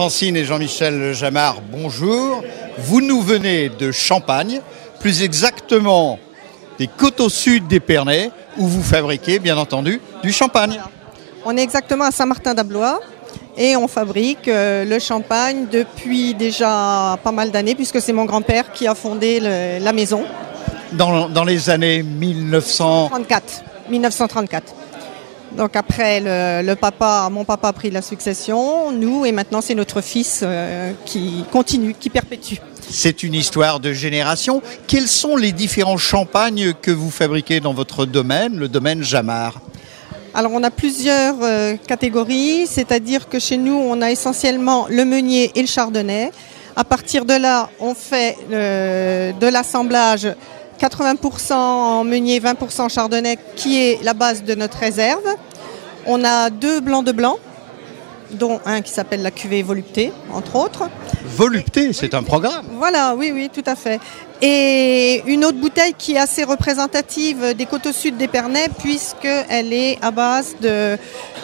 Francine et Jean-Michel Jamard, bonjour. Vous nous venez de Champagne, plus exactement des Coteaux Sud d'Épernay, où vous fabriquez, bien entendu, du champagne. On est exactement à Saint-Martin-d'Ablois et on fabrique le champagne depuis déjà pas mal d'années, puisque c'est mon grand-père qui a fondé la maison. Dans les années 1934. Donc après, mon papa a pris la succession, nous, et maintenant c'est notre fils qui continue, qui perpétue. C'est une histoire de génération. Quels sont les différents champagnes que vous fabriquez dans votre domaine, le domaine Jamard ? Alors on a plusieurs catégories, c'est-à-dire que chez nous on a essentiellement le meunier et le chardonnay. À partir de là, on fait de l'assemblage 80% en meunier, 20% en chardonnay, qui est la base de notre réserve. On a 2 blancs de blanc, dont un qui s'appelle la cuvée Volupté, entre autres. Volupté, c'est un programme. Voilà, oui, tout à fait. Et une autre bouteille qui est assez représentative des Coteaux Sud d'Épernay, puisqu'elle est à base de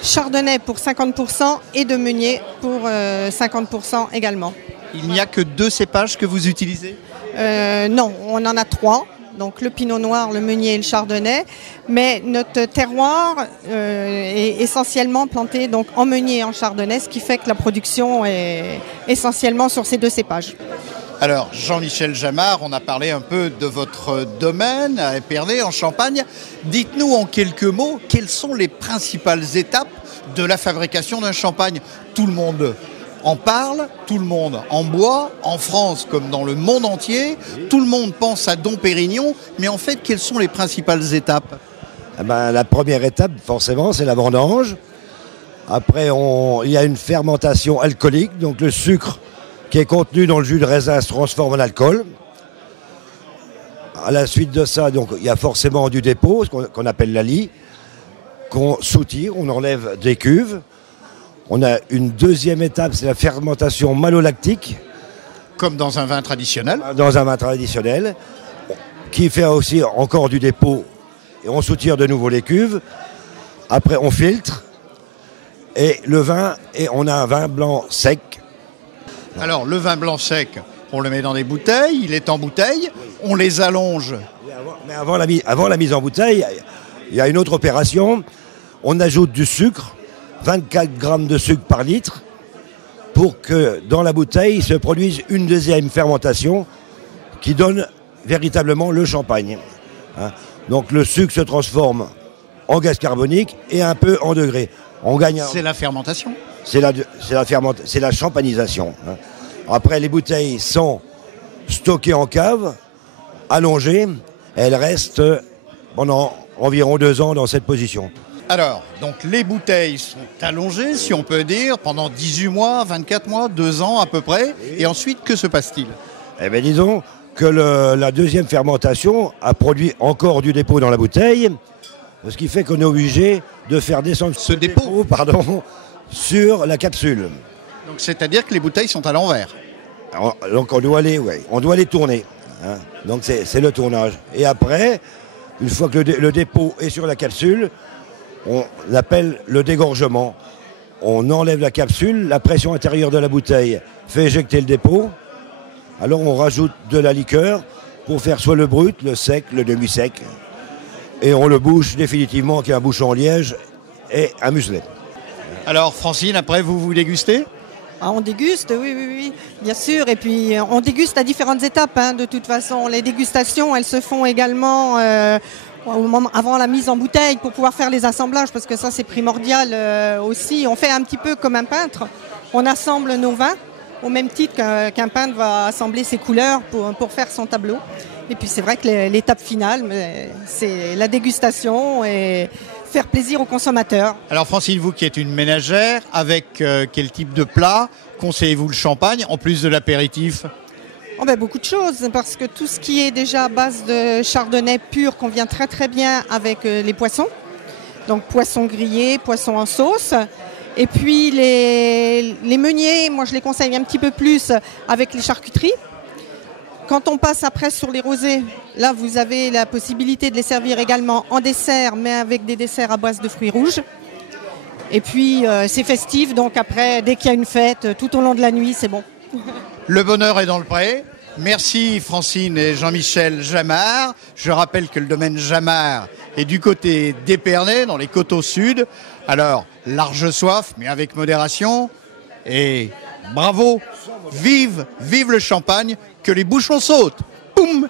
chardonnay pour 50% et de meunier pour 50% également. Il n'y a que 2 cépages que vous utilisez ? Non, on en a 3. Donc le pinot noir, le meunier et le chardonnay. Mais notre terroir est essentiellement planté donc, en meunier et en chardonnay, ce qui fait que la production est essentiellement sur ces 2 cépages. Alors, Jean-Michel Jamard, on a parlé un peu de votre domaine à Épernay, en Champagne. Dites-nous en quelques mots, quelles sont les principales étapes de la fabrication d'un champagne ? Tout le monde en parle, tout le monde en boit, en France comme dans le monde entier. Tout le monde pense à Dom Pérignon, mais en fait, quelles sont les principales étapes ? La première étape, forcément, c'est la vendange. Après, il y a une fermentation alcoolique, donc le sucre qui est contenu dans le jus de raisin se transforme en alcool. À la suite de ça, donc, il y a forcément du dépôt, ce qu'on appelle la lie, qu'on soutire, on enlève des cuves. On a une deuxième étape, c'est la fermentation malolactique. Comme dans un vin traditionnel. Dans un vin traditionnel, qui fait aussi encore du dépôt, et on soutire de nouveau les cuves. Après, on filtre, et le vin, et on a un vin blanc sec. Alors, le vin blanc sec, on le met dans des bouteilles, il est en bouteille, on les allonge. Mais avant la mise en bouteille, il y a une autre opération. On ajoute du sucre, 24 grammes de sucre par litre, pour que dans la bouteille se produise une deuxième fermentation qui donne véritablement le champagne. Donc le sucre se transforme en gaz carbonique et un peu en degrés. C'est la fermentation. C'est la champagnisation. Après, les bouteilles sont stockées en cave, allongées, elles restent pendant environ 2 ans dans cette position. Alors, donc les bouteilles sont allongées, si on peut dire, pendant 18 mois, 24 mois, 2 ans à peu près. Oui. Et ensuite, que se passe-t-il ? Eh bien, disons que la deuxième fermentation a produit encore du dépôt dans la bouteille, ce qui fait qu'on est obligé de faire descendre ce dépôt sur la capsule. Donc, c'est-à-dire que les bouteilles sont à l'envers. Donc, on doit les tourner. Donc, c'est le tournage. Et après, une fois que le dépôt est sur la capsule, on l'appelle le dégorgement. On enlève la capsule, la pression intérieure de la bouteille fait éjecter le dépôt. Alors on rajoute de la liqueur pour faire soit le brut, le sec, le demi-sec. Et on le bouche définitivement avec un bouchon en liège et un muselet. Alors Francine, après vous dégustez ? On déguste, oui, bien sûr. Et puis on déguste à différentes étapes. De toute façon, les dégustations, elles se font également avant la mise en bouteille pour pouvoir faire les assemblages, parce que ça c'est primordial aussi. On fait un petit peu comme un peintre. On assemble nos vins au même titre qu'un peintre va assembler ses couleurs pour faire son tableau. Et puis c'est vrai que l'étape finale, c'est la dégustation et faire plaisir aux consommateurs. Alors Francine, vous qui êtes une ménagère, avec quel type de plat conseillez-vous le champagne en plus de l'apéritif ? Beaucoup de choses, parce que tout ce qui est déjà à base de chardonnay pur convient très très bien avec les poissons. Donc poissons grillés, poissons en sauce. Et puis les meuniers, moi je les conseille un petit peu plus avec les charcuteries. Quand on passe après sur les rosés, là vous avez la possibilité de les servir également en dessert, mais avec des desserts à base de fruits rouges. Et puis c'est festif, donc après, dès qu'il y a une fête, tout au long de la nuit, c'est bon. Le bonheur est dans le pré. Merci Francine et Jean-Michel Jamard. Je rappelle que le domaine Jamard est du côté d'Épernay, dans les Coteaux Sud. Alors, large soif, mais avec modération. Et bravo, vive le champagne, que les bouchons sautent. Boum!